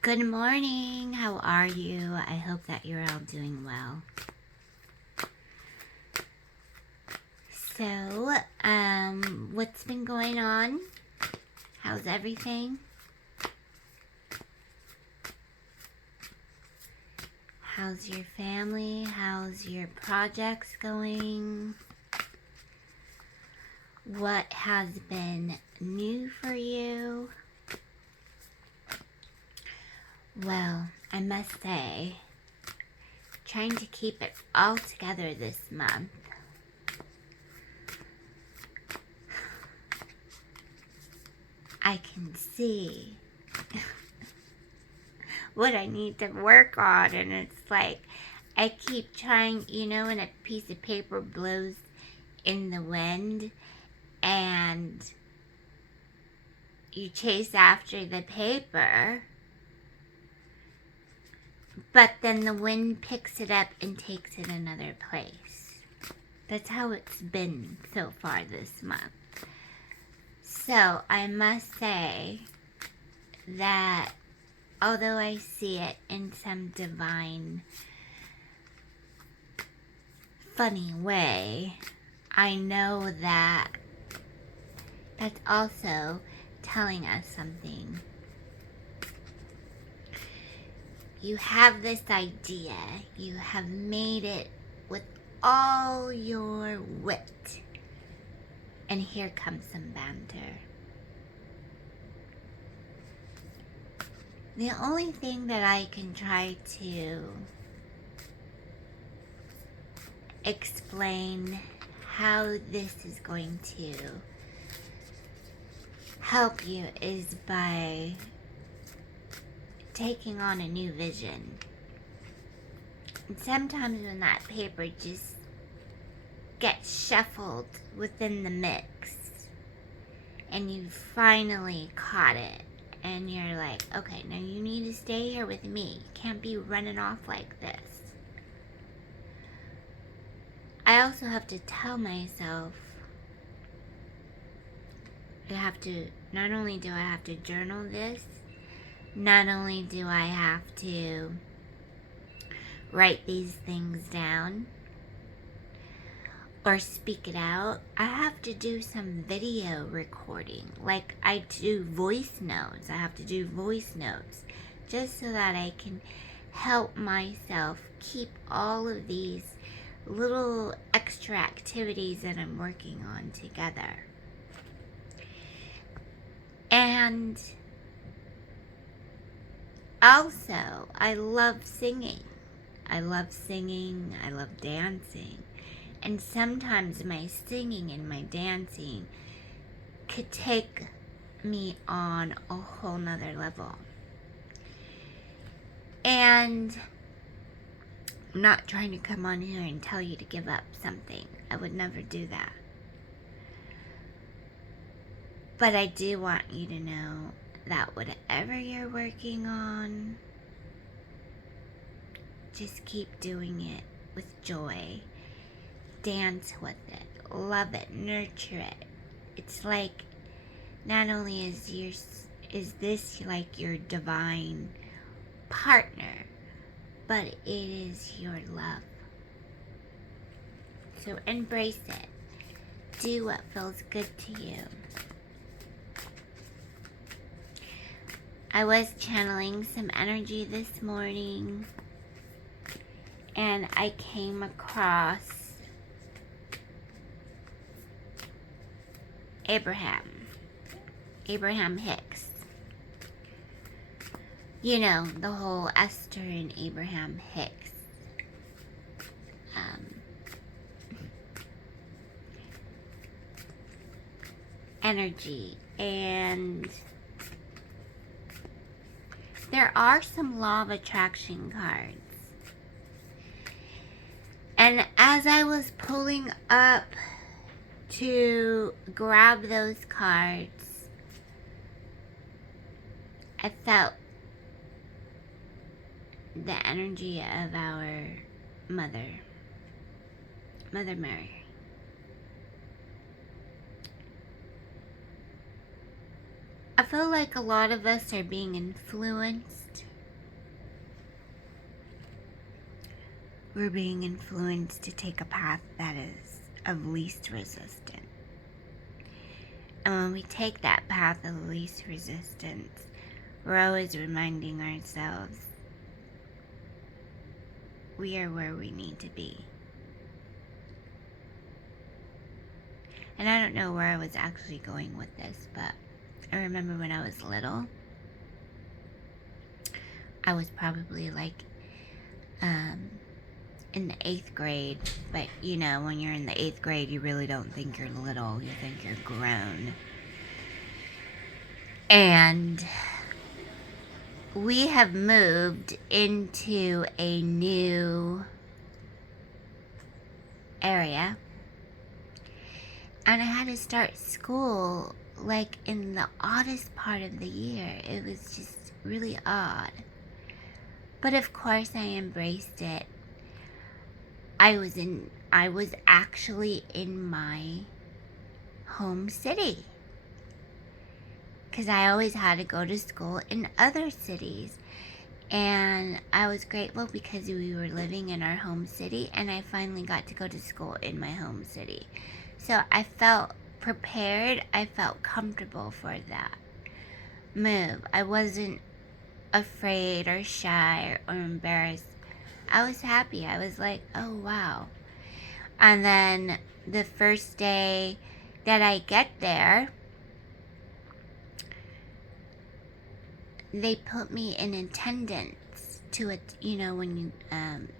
Good morning. How are you? I hope that you're all doing well. So, what's been going on? How's everything? How's your family? How's your projects going? What has been new for you? Well, I must say, trying to keep it all together this month. I can see what I need to work on, and it's like I keep trying, when a piece of paper blows in the wind and you chase after the paper, but then the wind picks it up and takes it another place. That's how it's been so far this month. So I must say that although I see it in some divine, funny way, I know that that's also telling us something. You have this idea, you have made it with all your wit, and here comes some banter. The only thing that I can try to explain how this is going to help you is by taking on a new vision. And sometimes when that paper just gets shuffled within the mix and you finally caught it and you're like, okay, now you need to stay here with me. You can't be running off like this. I also have to tell myself, not only do I have to journal this, not only do I have to write these things down or speak it out, I have to do some video recording. Like I do voice notes. I have to do voice notes just so that I can help myself keep all of these little extra activities that I'm working on together. And also, I love singing. I love dancing. And sometimes my singing and my dancing could take me on a whole nother level. And I'm not trying to come on here and tell you to give up something. I would never do that. But I do want you to know that whatever you're working on, just keep doing it with joy. Dance with it. Love it. Nurture it. It's like, not only is this like your divine partner, but it is your love. So embrace it. Do what feels good to you. I was channeling some energy this morning, and I came across Abraham Hicks. You know, the whole Esther and Abraham Hicks energy. And there are some law of attraction cards. And as I was pulling up to grab those cards, I felt the energy of our Mother Mary. I feel like a lot of us are being influenced we're being influenced to take a path that is of least resistance. And when we take that path of least resistance, we're always reminding ourselves we are where we need to be. And I don't know where I was actually going with this, but I remember when I was little, I was probably like in the 8th grade. But you know, when you're in the 8th grade, you really don't think you're little, you think you're grown. And we have moved into a new area. And I had to start school like in the oddest part of the year. It was just really odd. But of course I embraced it. I was actually in my home city. Because I always had to go to school in other cities. And I was grateful because we were living in our home city, and I finally got to go to school in my home city. So I felt prepared, I felt comfortable for that move. I wasn't afraid or shy or embarrassed. I was happy. I was like, oh wow. And then the first day that I get there, they put me in attendance to it, you know, when you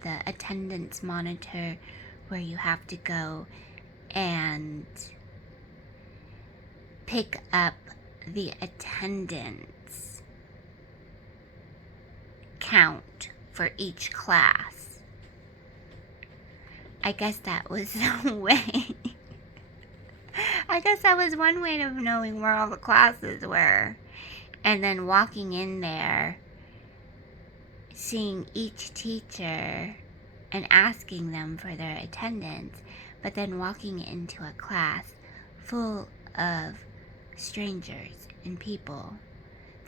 the attendance monitor where you have to go and pick up the attendance count for each class. I guess that was the way. I guess that was one way of knowing where all the classes were. And then walking in there, seeing each teacher and asking them for their attendance, but then walking into a class full of strangers and people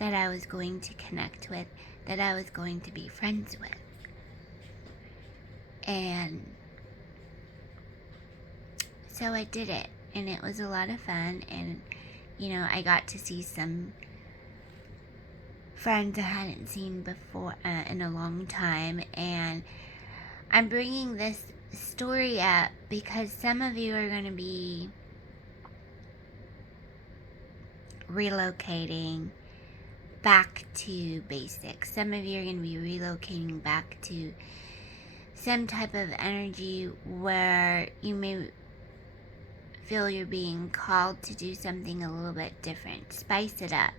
that I was going to connect with, that I was going to be friends with. And so I did it, and it was a lot of fun, and you know, I got to see some friends I hadn't seen before in a long time. And I'm bringing this story up because some of you are going to be relocating back to basics. Some of you are going to be relocating back to some type of energy where you may feel you're being called to do something a little bit different. Spice it up.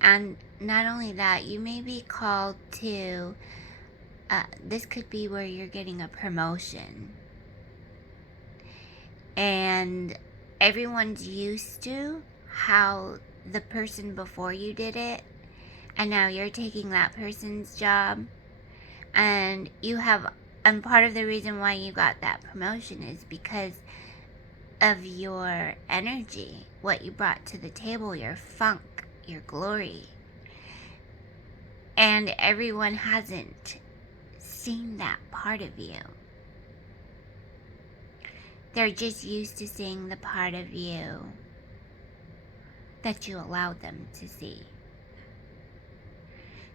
And not only that, you may be called to, this could be where you're getting a promotion. And everyone's used to how the person before you did it, and now you're taking that person's job. And part of the reason why you got that promotion is because of your energy, what you brought to the table, your funk, your glory. And everyone hasn't seen that part of you. They're just used to seeing the part of you that you allowed them to see.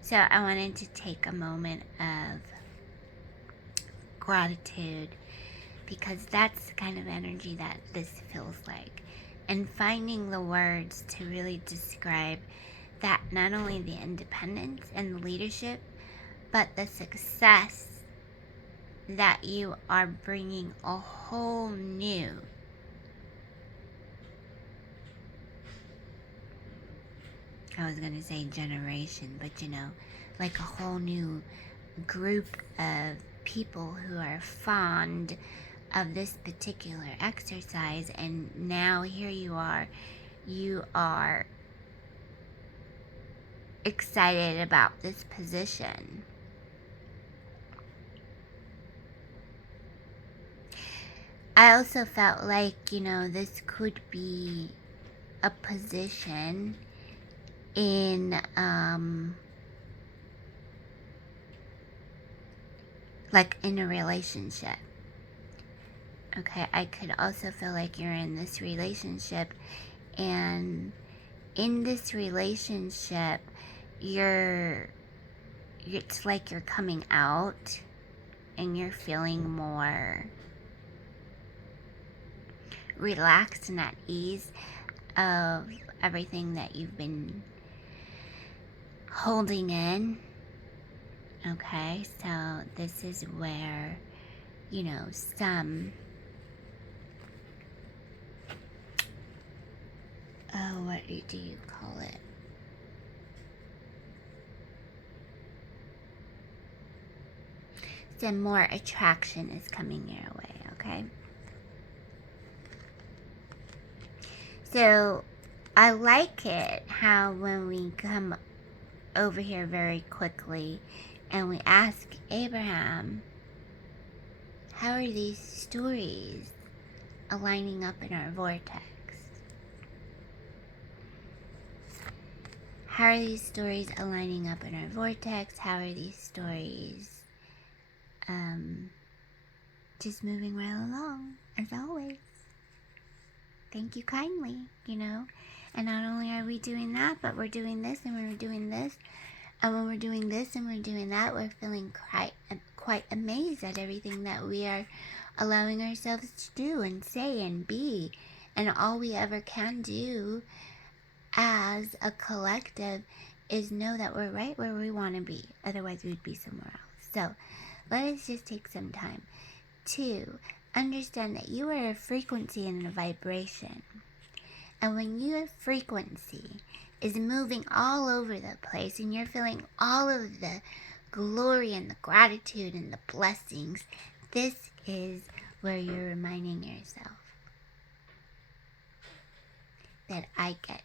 So I wanted to take a moment of gratitude, because that's the kind of energy that this feels like. And finding the words to really describe that, not only the independence and the leadership, but the success that you are bringing a whole new I was going to say generation, but you know, like a whole new group of people who are fond of this particular exercise. And now here you are excited about this position. I also felt like, you know, this could be a position in like in a relationship. Okay, I could also feel like you're in this relationship, and in this relationship, it's like you're coming out and you're feeling more relaxed and at ease of everything that you've been holding in. Okay, so this is where, some, what do you call it? Some more attraction is coming your way, okay? So, I like it how when we come over here very quickly and we ask Abraham, how are these stories aligning up in our vortex? How are these stories aligning up in our vortex? How are these stories just moving right along, as always? Thank you kindly, And not only are we doing that, but we're doing this and we're doing this. And when we're doing this and we're doing that, we're feeling quite amazed at everything that we are allowing ourselves to do and say and be. And all we ever can do as a collective is know that we're right where we want to be. Otherwise, we'd be somewhere else. So let us just take some time to understand that you are a frequency and a vibration. And when your frequency is moving all over the place and you're feeling all of the glory and the gratitude and the blessings, this is where you're reminding yourself that I get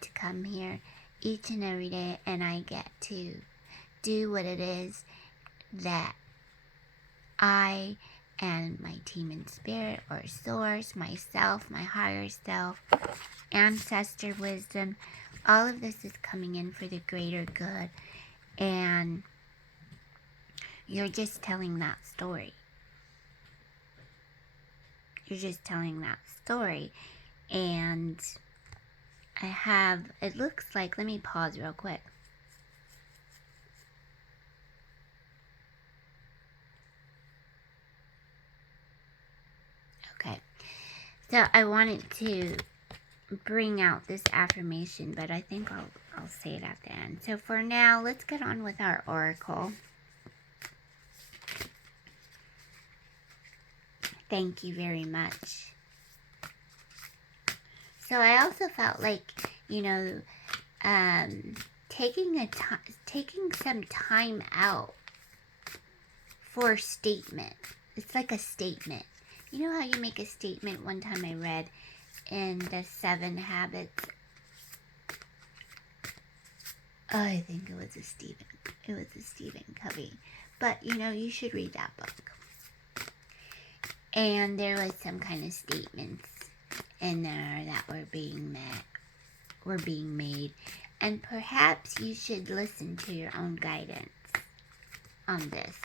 to come here each and every day, and I get to do what it is that I and my team in spirit or source, myself, my higher self, ancestor wisdom, all of this is coming in for the greater good. And you're just telling that story. You're just telling that story. And it looks like, let me pause real quick. Okay. So I wanted to bring out this affirmation, but I think I'll say it at the end. So for now, let's get on with our oracle. Thank you very much. So I also felt like, taking some time out for a statement. It's like a statement. You know how you make a statement? One time I read in the 7 Habits. I think it was a Stephen Covey. But you should read that book. And there was some kind of statements in there that were being made. And perhaps you should listen to your own guidance on this.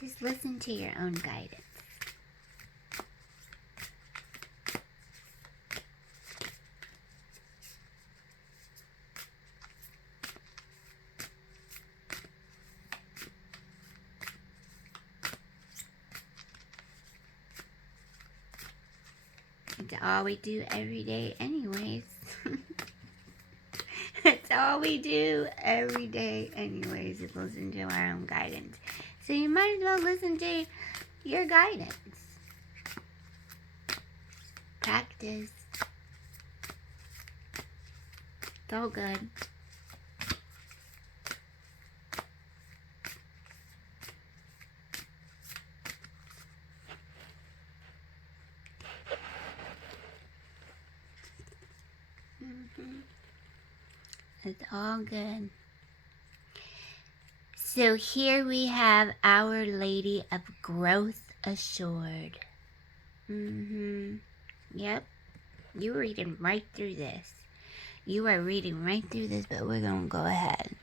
Just listen to your own guidance. It's all we do every day anyways. It's all we do every day anyways, is listen to our own guidance. So you might as well listen to your guidance. Practice. It's all good. It's all good. So here we have Our Lady of Growth Assured. Yep. You're reading right through this. You are reading right through this, but we're going to go ahead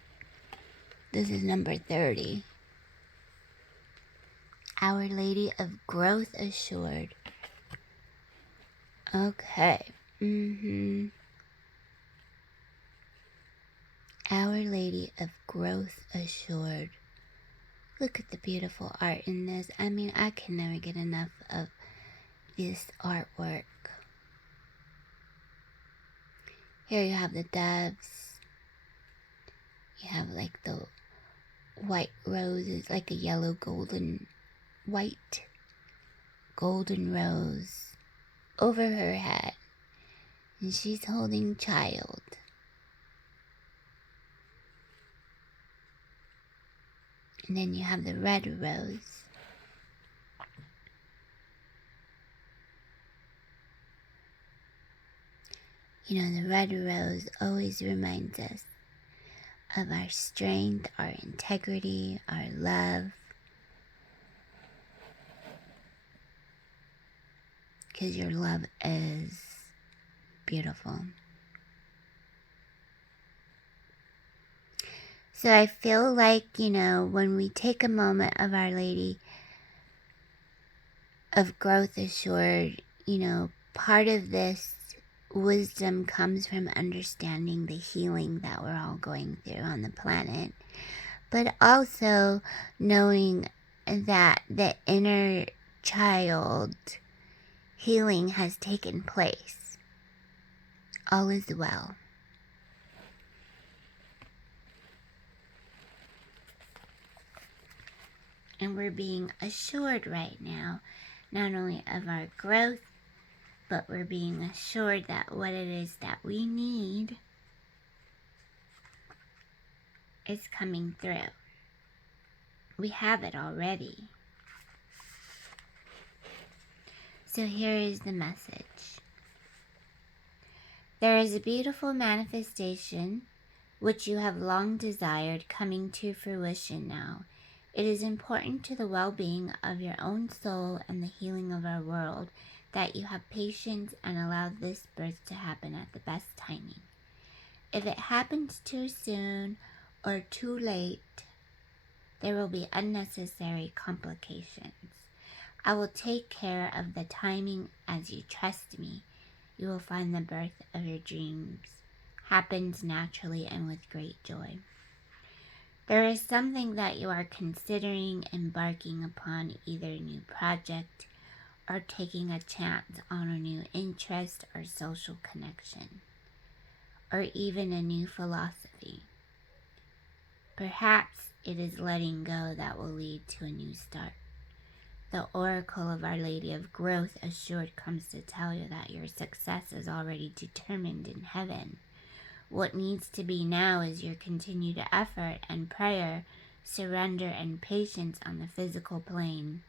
This is number 30. Our Lady of Growth Assured. Okay. Our Lady of Growth Assured. Look at the beautiful art in this. I mean, I can never get enough of this artwork. Here you have the doves. You have like the white roses, like a yellow white golden rose over her head. And she's holding child. And then you have the red rose. You know, the red rose always reminds us of our strength, our integrity, our love. Because your love is beautiful. So I feel like, you know, when we take a moment of Our Lady of Growth Assured, you know, part of this wisdom comes from understanding the healing that we're all going through on the planet, but also knowing that the inner child healing has taken place. All is well. And we're being assured right now, not only of our growth, but we're being assured that what it is that we need is coming through. We have it already. So here is the message. There is a beautiful manifestation which you have long desired coming to fruition now. It is important to the well-being of your own soul and the healing of our world that you have patience and allow this birth to happen at the best timing. If it happens too soon or too late, there will be unnecessary complications. I will take care of the timing as you trust me. You will find the birth of your dreams happens naturally and with great joy. There is something that you are considering embarking upon, either a new project or taking a chance on a new interest or social connection, or even a new philosophy. Perhaps it is letting go that will lead to a new start. The oracle of Our Lady of Growth Assured comes to tell you that your success is already determined in heaven. What needs to be now is your continued effort and prayer, surrender and patience on the physical plane,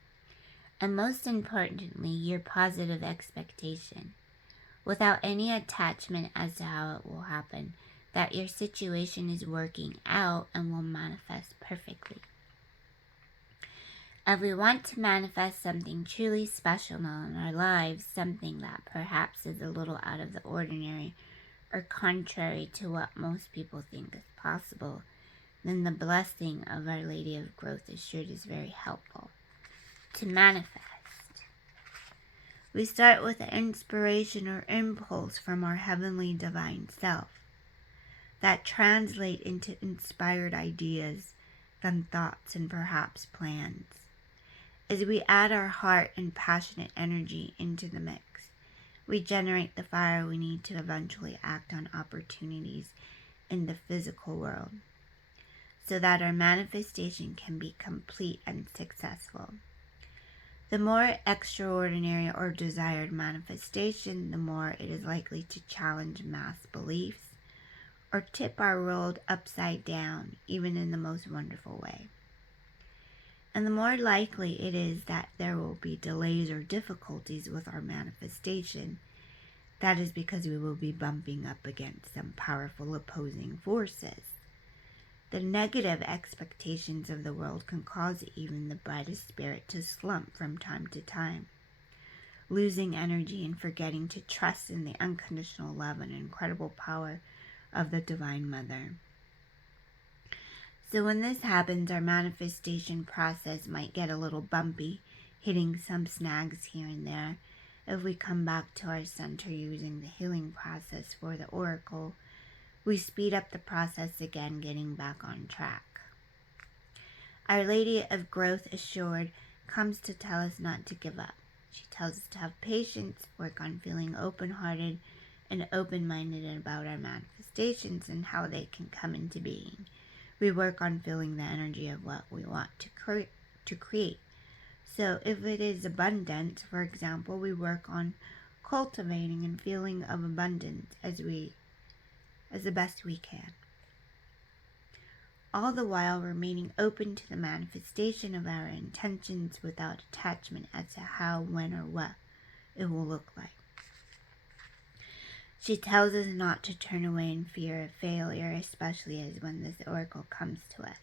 and most importantly, your positive expectation, without any attachment as to how it will happen, that your situation is working out and will manifest perfectly. If we want to manifest something truly special in our lives, something that perhaps is a little out of the ordinary or contrary to what most people think is possible, then the blessing of Our Lady of Growth Assured is very helpful to manifest. We start with an inspiration or impulse from our heavenly divine self that translate into inspired ideas, then thoughts, and perhaps plans. As we add our heart and passionate energy into the mix, we generate the fire we need to eventually act on opportunities in the physical world, so that our manifestation can be complete and successful. The more extraordinary or desired manifestation, the more it is likely to challenge mass beliefs or tip our world upside down, even in the most wonderful way. And the more likely it is that there will be delays or difficulties with our manifestation, that is because we will be bumping up against some powerful opposing forces. The negative expectations of the world can cause even the brightest spirit to slump from time to time, losing energy and forgetting to trust in the unconditional love and incredible power of the Divine Mother. So when this happens, our manifestation process might get a little bumpy, hitting some snags here and there. If we come back to our center using the healing process for the oracle, we speed up the process again, getting back on track. Our Lady of Growth Assured comes to tell us not to give up. She tells us to have patience, work on feeling open-hearted and open-minded about our manifestations and how they can come into being. We work on feeling the energy of what we want to create. So if it is abundance, for example, we work on cultivating and feeling of abundance as the best we can. All the while remaining open to the manifestation of our intentions without attachment as to how, when, or what it will look like. She tells us not to turn away in fear of failure, especially as when this oracle comes to us.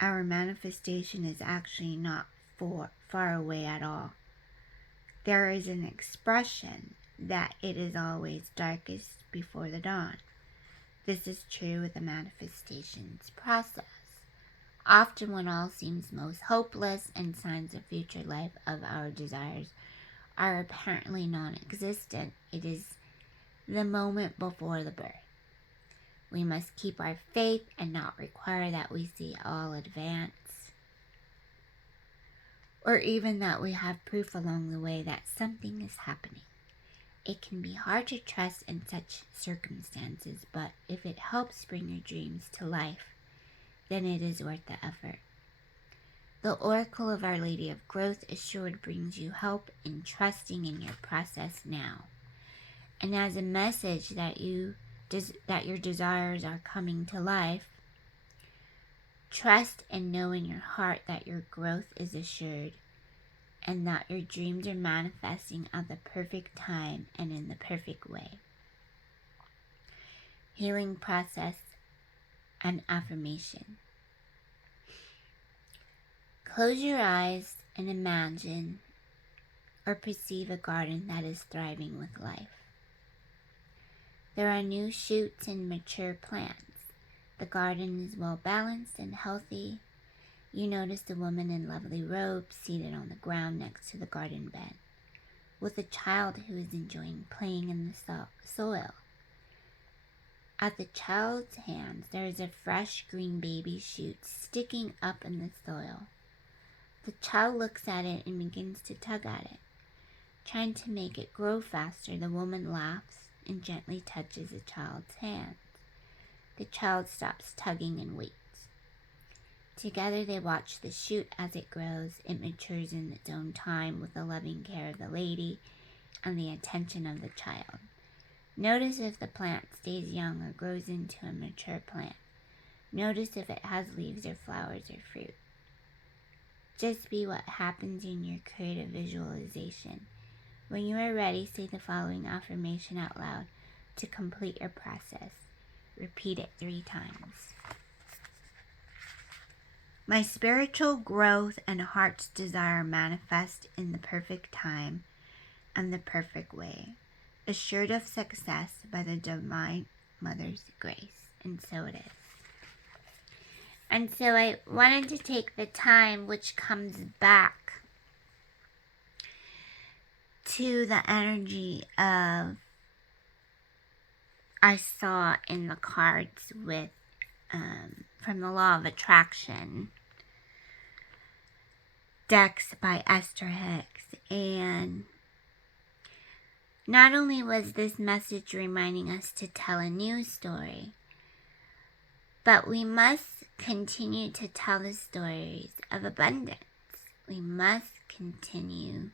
Our manifestation is actually not far away at all. There is an expression that it is always darkest before the dawn. This is true with the manifestations process. Often when all seems most hopeless and signs of future life of our desires are apparently non-existent, it is the moment before the birth. We must keep our faith and not require that we see all advance, or even that we have proof along the way that something is happening. It can be hard to trust in such circumstances, but if it helps bring your dreams to life, then it is worth the effort. The Oracle of Our Lady of Growth Assured brings you help in trusting in your process now. And as a message that your desires are coming to life, trust and know in your heart that your growth is assured and that your dreams are manifesting at the perfect time and in the perfect way. Healing process and affirmation. Close your eyes and imagine or perceive a garden that is thriving with life. There are new shoots and mature plants. The garden is well balanced and healthy. You notice a woman in lovely robes seated on the ground next to the garden bed, with a child who is enjoying playing in the soil. At the child's hands, there is a fresh green baby shoot sticking up in the soil. The child looks at it and begins to tug at it. Trying to make it grow faster, the woman laughs and gently touches the child's hand. The child stops tugging and waits. Together they watch the shoot as it grows. It matures in its own time with the loving care of the lady and the attention of the child. Notice if the plant stays young or grows into a mature plant. Notice if it has leaves or flowers or fruit. Just be what happens in your creative visualization. When you are ready, say the following affirmation out loud to complete your process. Repeat it 3 times. My spiritual growth and heart's desire manifest in the perfect time and the perfect way, assured of success by the Divine Mother's grace. And so it is. And so I wanted to take the time, which comes back to the energy of I saw in the cards with from the Law of Attraction decks by Esther Hicks. And not only was this message reminding us to tell a new story, but we must continue to tell the stories of abundance. We must continue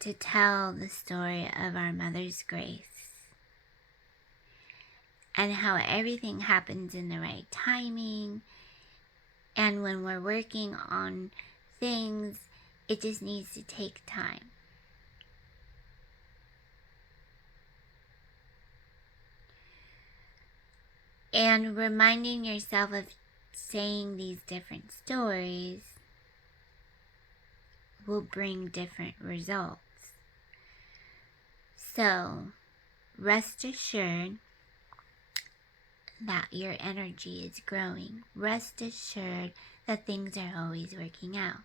to tell the story of our Mother's grace and how everything happens in the right timing. And when we're working on things, it just needs to take time. And reminding yourself of saying these different stories will bring different results. So, rest assured that your energy is growing. Rest assured that things are always working out.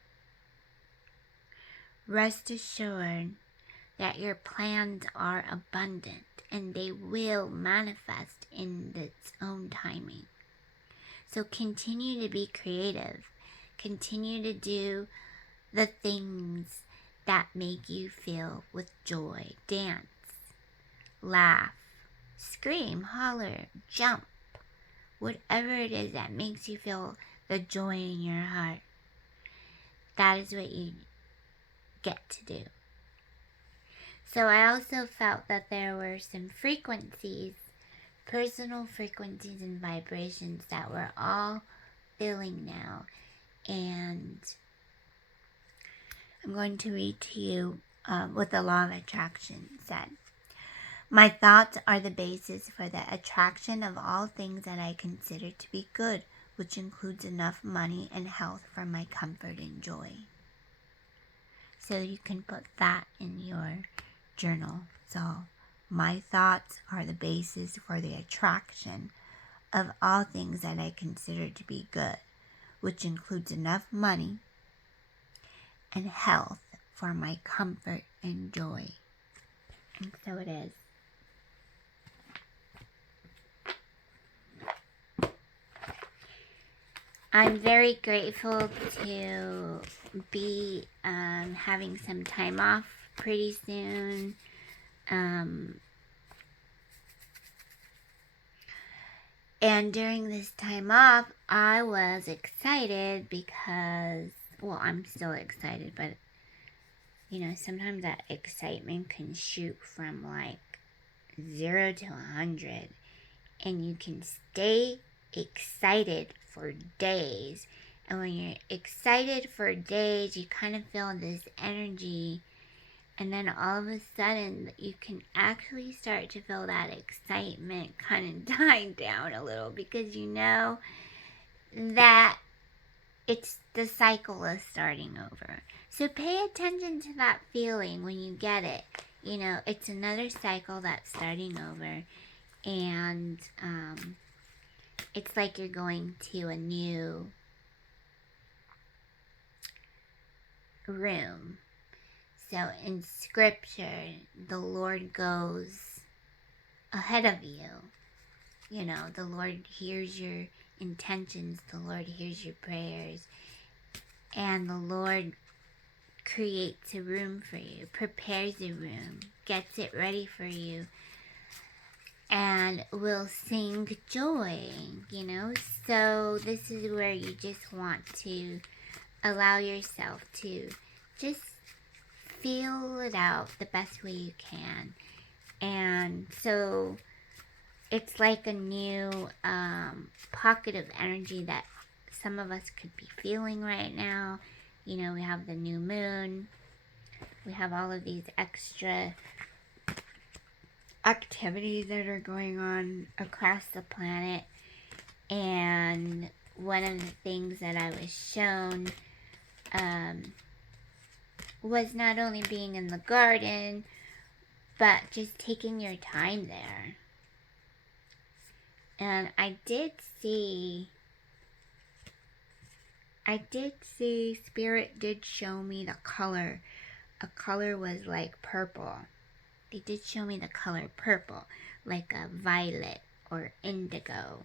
Rest assured that your plans are abundant and they will manifest in its own timing. So continue to be creative. Continue to do the things that make you feel with joy. Dance, laugh, scream, holler, jump. Whatever it is that makes you feel the joy in your heart, that is what you get to do. So I also felt that there were some frequencies, personal frequencies and vibrations that we're all feeling now. And I'm going to read to you what the law of attraction said. My thoughts are the basis for the attraction of all things that I consider to be good, which includes enough money and health for my comfort and joy. So you can put that in your journal. So my thoughts are the basis for the attraction of all things that I consider to be good, which includes enough money and health for my comfort and joy. And so it is. I'm very grateful to be having some time off pretty soon. And during this time off, I was excited because, well, I'm still excited, but, sometimes that excitement can shoot from like 0 to 100. And you can stay excited for days. And when you're excited for days, you kind of feel this energy. And then all of a sudden, you can actually start to feel that excitement kind of die down a little, because you know that it's the cycle is starting over. So pay attention to that feeling when you get it. It's another cycle that's starting over. And it's like you're going to a new room. So in scripture, the Lord goes ahead of you. The Lord hears your intentions. The Lord hears your prayers. And the Lord creates a room for you, prepares a room, gets it ready for you, and will sing joy, So this is where you just want to allow yourself to just feel it out the best way you can. And so it's like a new pocket of energy that some of us could be feeling right now. We have the new moon. We have all of these extra activities that are going on across the planet. And one of the things that I was shown was not only being in the garden, but just taking your time there. And I did see Spirit did show me the color. A color was like purple. They did show me the color purple, like a violet or indigo.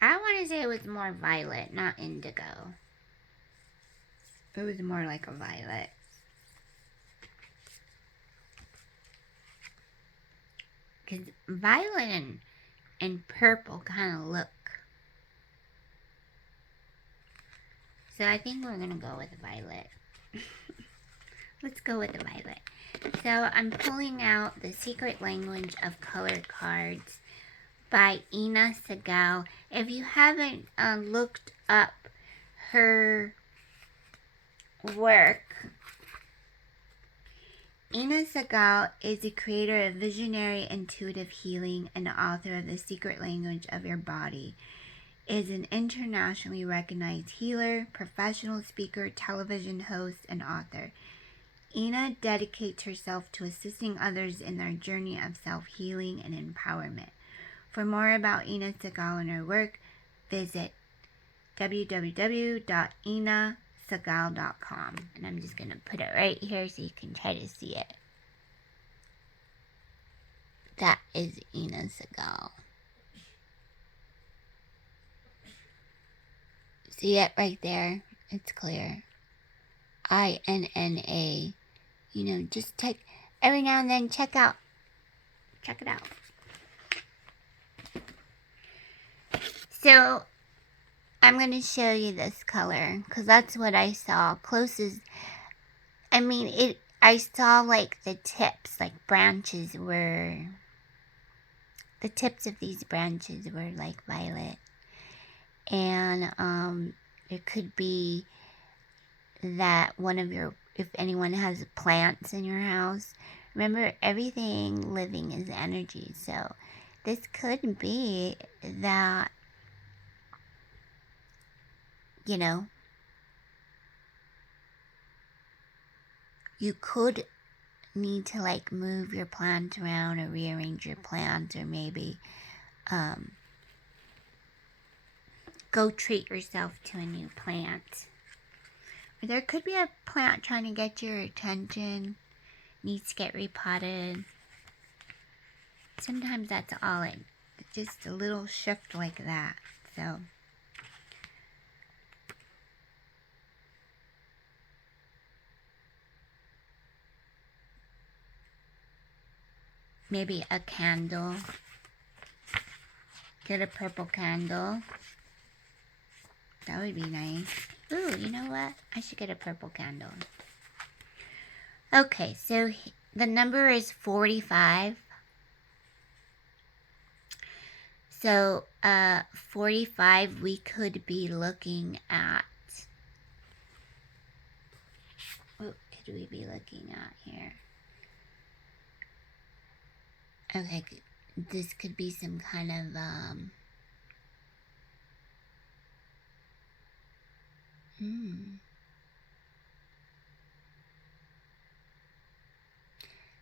I want to say it was more violet, not indigo. It was more like a violet. Because violet and purple kind of look. So I think we're going to go with violet. Let's go with the violet. So I'm pulling out The Secret Language of Color cards by Ina Segal. If you haven't looked up her work, Ina Segal is the creator of visionary intuitive healing and the author of The Secret Language of Your Body. Is an internationally recognized healer, professional speaker, television host, and author. Ina dedicates herself to assisting others in their journey of self-healing and empowerment. For more about Ina Segal and her work, visit www.inasegal.com. And I'm just going to put it right here so you can try to see it. That is Ina Segal. See it right there? It's clear. INNA. You know, just take every now and then check it out. So I'm going to show you this color because that's what I saw closest. I mean, I saw like the tips, like branches were, the tips of these branches were like violet. And it could be that one of your, if anyone has plants in your house, remember everything living is energy. So this could be that, you know, you could need to like move your plant around or rearrange your plant, or maybe go treat yourself to a new plant. Or there could be a plant trying to get your attention, needs to get repotted. Sometimes that's all it, just a little shift like that. So maybe a candle. Get a purple candle. That would be nice. Ooh, you know what? I should get a purple candle. Okay, so the number is 45. So, 45, we could be looking at... What could we be looking at here? Okay, this could be some kind of,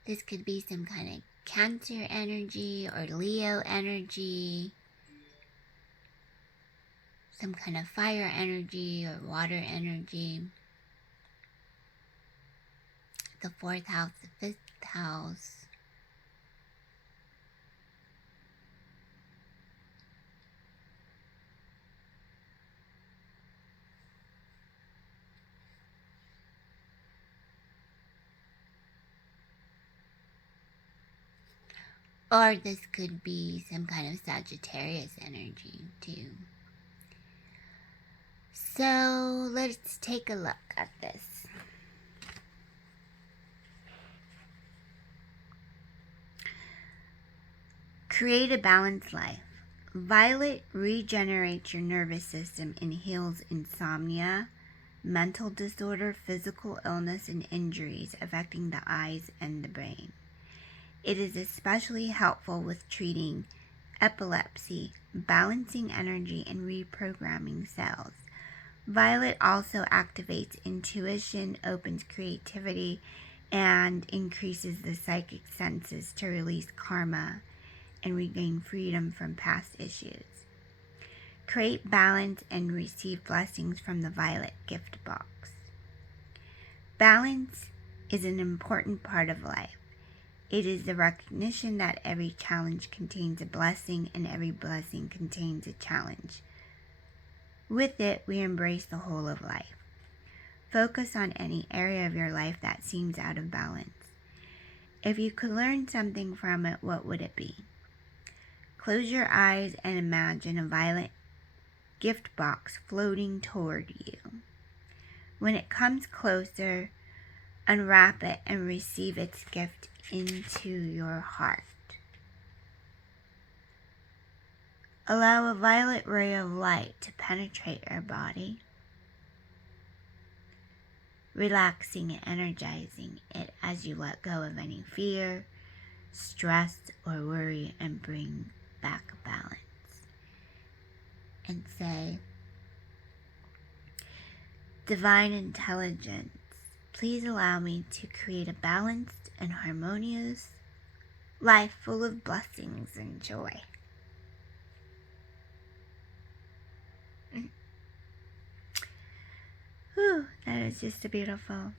This could be some kind of Cancer energy or Leo energy. Some kind of fire energy or water energy. The 4th house, the 5th house. Or this could be some kind of Sagittarius energy too. So let's take a look at this. Create a balanced life. Violet regenerates your nervous system and heals insomnia, mental disorder, physical illness, and injuries affecting the eyes and the brain. It is especially helpful with treating epilepsy, balancing energy, and reprogramming cells. Violet also activates intuition, opens creativity, and increases the psychic senses to release karma and regain freedom from past issues. Create balance and receive blessings from the Violet gift box. Balance is an important part of life. It is the recognition that every challenge contains a blessing and every blessing contains a challenge. With it, we embrace the whole of life. Focus on any area of your life that seems out of balance. If you could learn something from it, what would it be? Close your eyes and imagine a violet gift box floating toward you. When it comes closer, unwrap it and receive its gift into your heart. Allow a violet ray of light to penetrate your body, relaxing and energizing it as you let go of any fear, stress, or worry and bring back balance. And say, Divine Intelligence, please allow me to create a balanced and harmonious life full of blessings and joy. Whew, that is just a beautiful.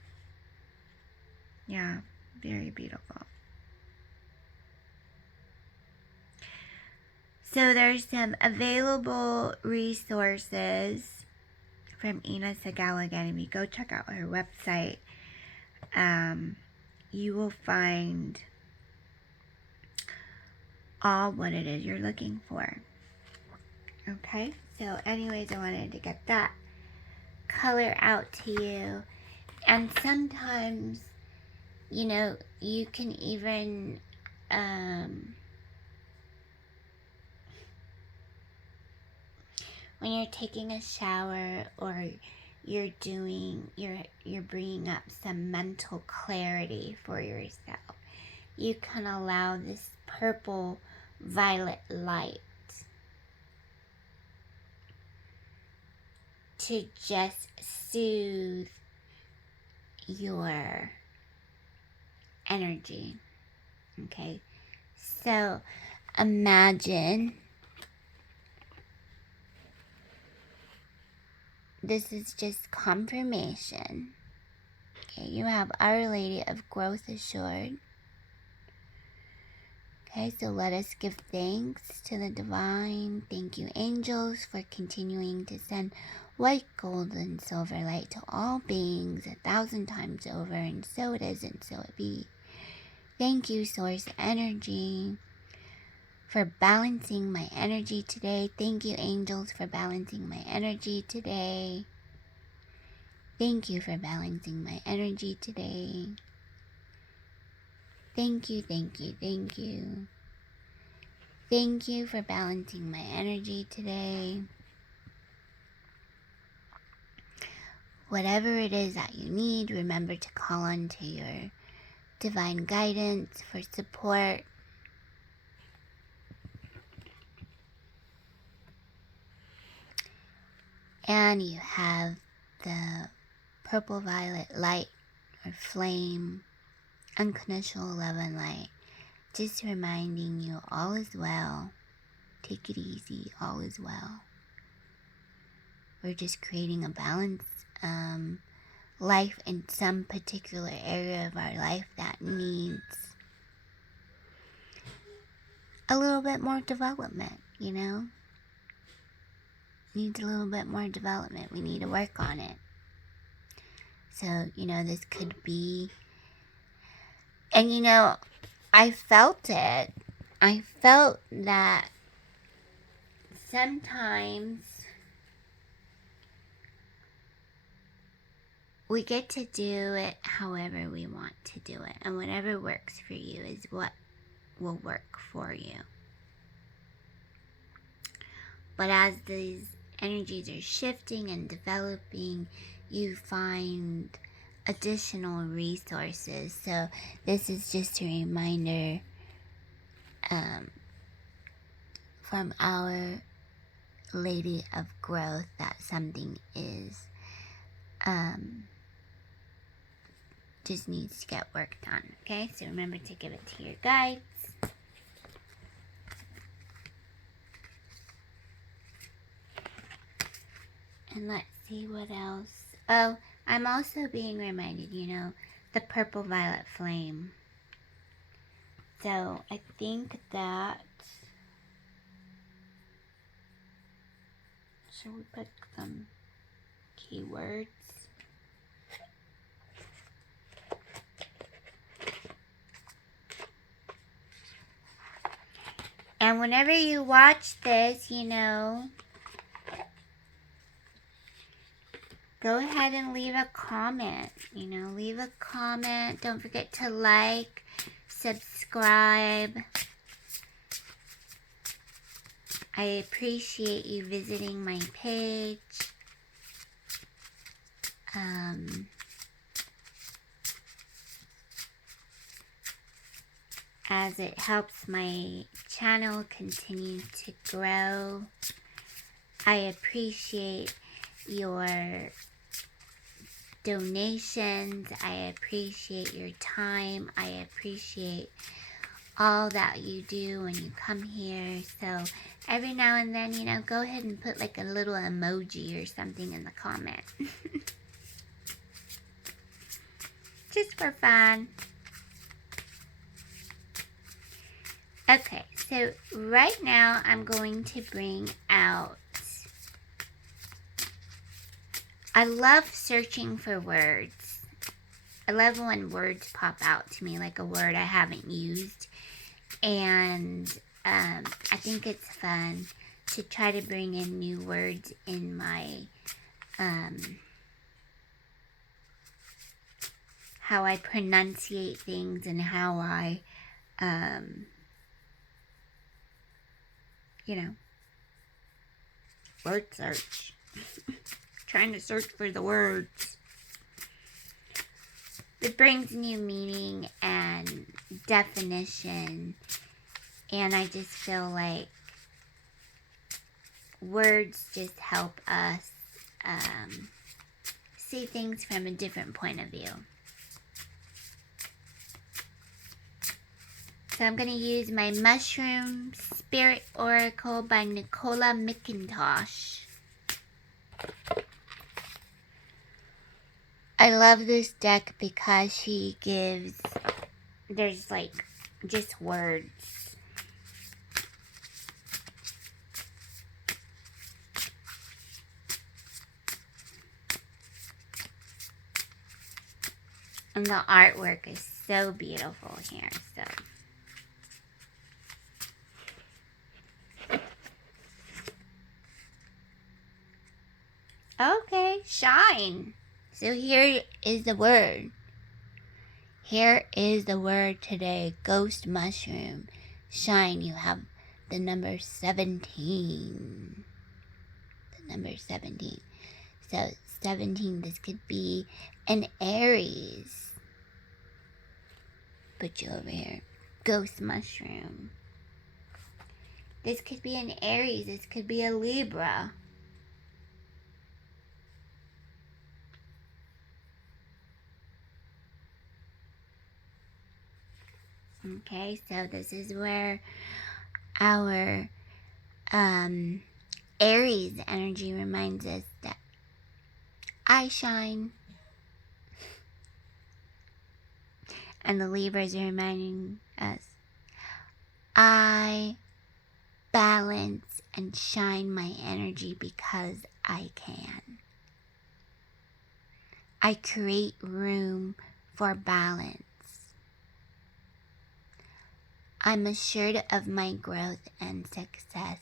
Yeah, very beautiful. So there's some available resources from Ina Sagawa. Again, if you go check out her website, you will find all what it is you're looking for. Okay, so anyways, I wanted to get that color out to you. And sometimes, you know, you can even when you're taking a shower or you're bringing up some mental clarity for yourself, you can allow this purple violet light to just soothe your energy. Okay, so imagine this is just confirmation. Okay, you have Our Lady of Growth Assured. Okay, so let us give thanks to the divine. Thank you, angels, for continuing to send white, gold, and silver light to all beings 1,000 times over, and so it is, and so it be. Thank you, Source Energy, for balancing my energy today. Thank you, angels, for balancing my energy today. Thank you for balancing my energy today. Thank you, thank you, thank you. Thank you for balancing my energy today. Whatever it is that you need, remember to call on to your divine guidance for support. And you have the purple violet light or flame, unconditional love and light, just reminding you all is well. Take it easy, all is well. We're just creating a balanced life in some particular area of our life that needs a little bit more development, you know? Needs a little bit more development. We need to work on it. So, you know, this could be, and you know, I felt it. I felt that sometimes we get to do it however we want to do it. And whatever works for you is what will work for you. But as these energies are shifting and developing, you find additional resources. So this is just a reminder from Our Lady of Growth that something is just needs to get worked on. Okay, so remember to give it to your guides. And let's see what else. Oh, I'm also being reminded, you know, the purple violet flame. So I think that, should we put some keywords? And whenever you watch this, you know, go ahead and leave a comment. You know, leave a comment. Don't forget to like, subscribe. I appreciate you visiting my page. As it helps my channel continue to grow. I appreciate your donations. I appreciate your time. I appreciate all that you do when you come here. So every now and then, you know, go ahead and put like a little emoji or something in the comment. just for fun. Okay, so right now I'm going to bring out, I love searching for words. I love when words pop out to me, like a word I haven't used. And I think it's fun to try to bring in new words in my, how I pronunciate things and how I, word search. Trying to search for the words. It brings new meaning and definition, and I just feel like words just help us see things from a different point of view. So I'm going to use my Mushroom Spirit Oracle by Nicola McIntosh. I love this deck because she gives, there's like just words. And the artwork is so beautiful here, so. Okay, shine. So here is the word. Here is the word today. Ghost mushroom. Shine. You have the number 17. The number 17. So 17, this could be an Aries. Put you over here. Ghost mushroom. This could be an Aries. This could be a Libra. Okay, so this is where our Aries energy reminds us that I shine. And the Libras are reminding us, I balance and shine my energy because I can. I create room for balance. I'm assured of my growth and success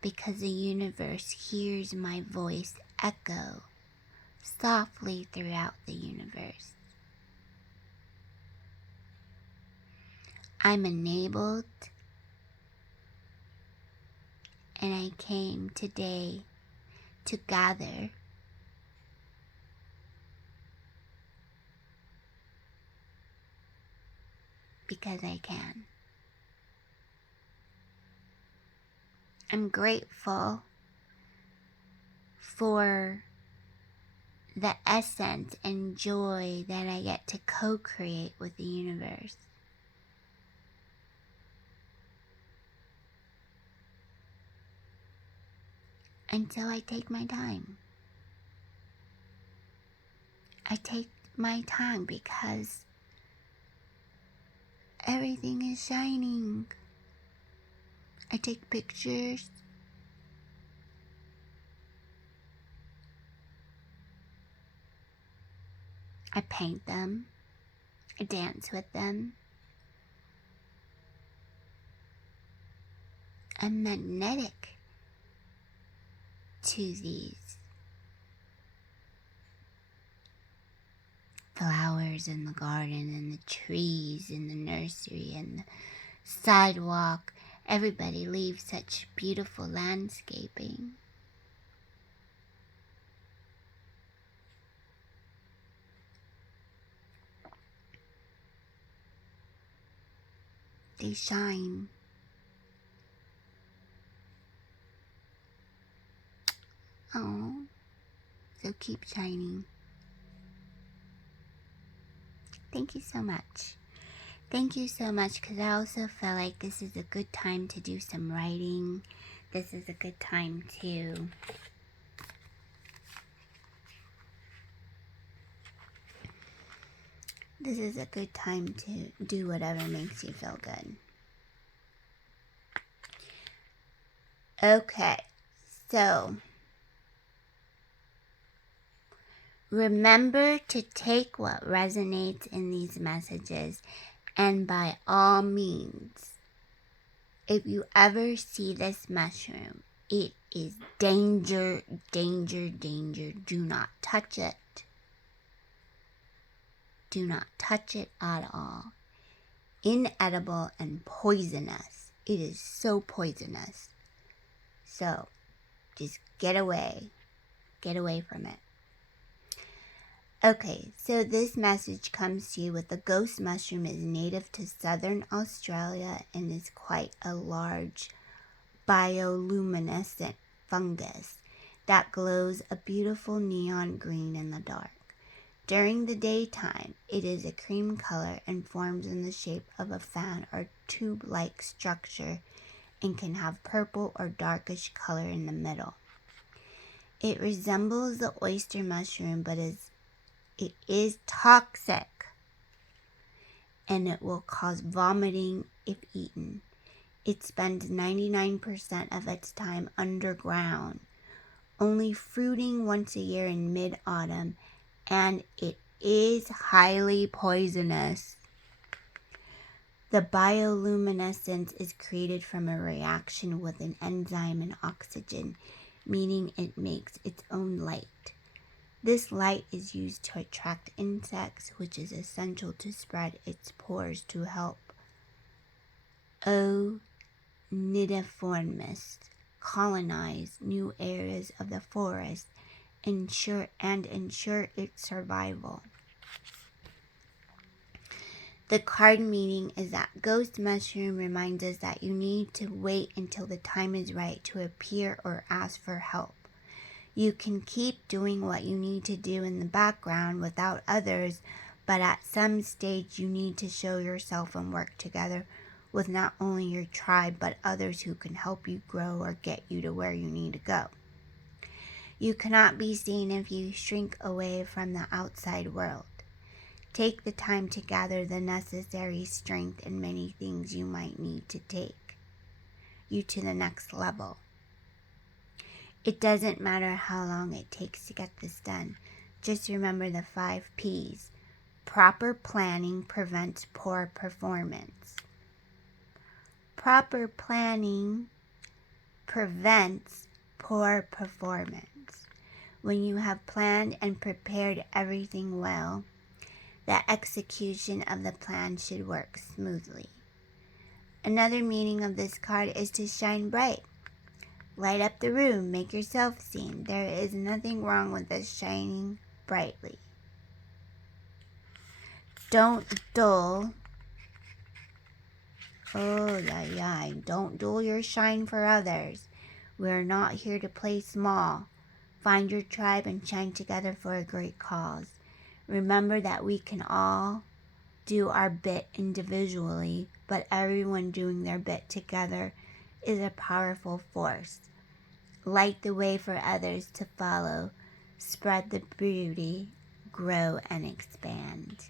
because the universe hears my voice echo softly throughout the universe. I'm enabled, and I came today to gather because I can. I'm grateful for the essence and joy that I get to co-create with the universe. And so I take my time. I take my time because everything is shining. I take pictures. I paint them. I dance with them. I'm magnetic to these flowers in the garden and the trees in the nursery and the sidewalk. Everybody leaves such beautiful landscaping. They shine. Oh, so keep shining. Thank you so much. Thank you so much, because I also feel like this is a good time to do some writing. This is a good time to This is a good time to do whatever makes you feel good. Okay, so remember to take what resonates in these messages, and by all means, if you ever see this mushroom, it is danger, danger, danger. Do not touch it. Do not touch it at all. Inedible and poisonous. It is so poisonous. So, just get away. Get away from it. Okay, so this message comes to you with the ghost mushroom is native to southern Australia and is quite a large bioluminescent fungus that glows a beautiful neon green in the dark. During the daytime, it is a cream color and forms in the shape of a fan or tube-like structure and can have purple or darkish color in the middle. It resembles the oyster mushroom, but it is toxic, and it will cause vomiting if eaten. It spends 99% of its time underground, only fruiting once a year in mid-autumn, and it is highly poisonous. The bioluminescence is created from a reaction with an enzyme and oxygen, meaning it makes its own light. This light is used to attract insects, which is essential to spread its pores to help Nidiformis colonize new areas of the forest and ensure its survival. The card meaning is that ghost mushroom reminds us that you need to wait until the time is right to appear or ask for help. You can keep doing what you need to do in the background without others, but at some stage you need to show yourself and work together with not only your tribe, but others who can help you grow or get you to where you need to go. You cannot be seen if you shrink away from the outside world. Take the time to gather the necessary strength and many things you might need to take you to the next level. It doesn't matter how long it takes to get this done. Just remember the 5 P's. Proper planning prevents poor performance. Proper planning prevents poor performance. When you have planned and prepared everything well, the execution of the plan should work smoothly. Another meaning of this card is to shine bright. Light up the room, make yourself seen. There is nothing wrong with us shining brightly. Don't dull. Don't dull your shine for others. We are not here to play small. Find your tribe and shine together for a great cause. Remember that we can all do our bit individually, but everyone doing their bit together is a powerful force. Light the way for others to follow. Spread the beauty, grow and expand.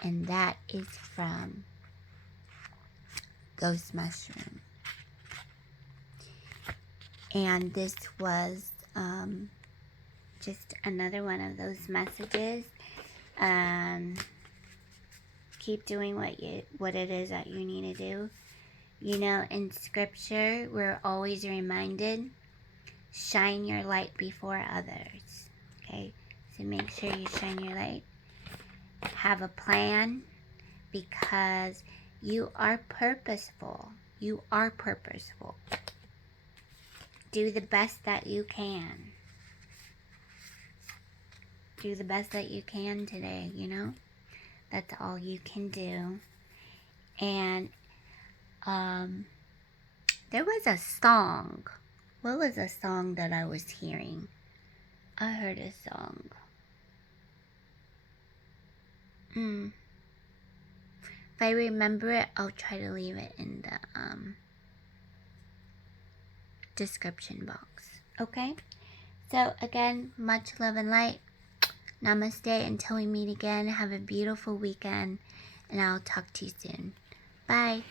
And that is from Ghost Mushroom. And this was just another one of those messages. Keep doing what it is that you need to do. You know, in scripture, we're always reminded, shine your light before others. Okay, so make sure you shine your light. Have a plan, because you are purposeful. You are purposeful. Do the best that you can. Do the best that you can today, you know? That's all you can do. And there was a song. What was a song that I was hearing? I heard a song. If I remember it, I'll try to leave it in the description box. Okay? So again, much love and light. Namaste until we meet again. Have a beautiful weekend, and I'll talk to you soon. Bye.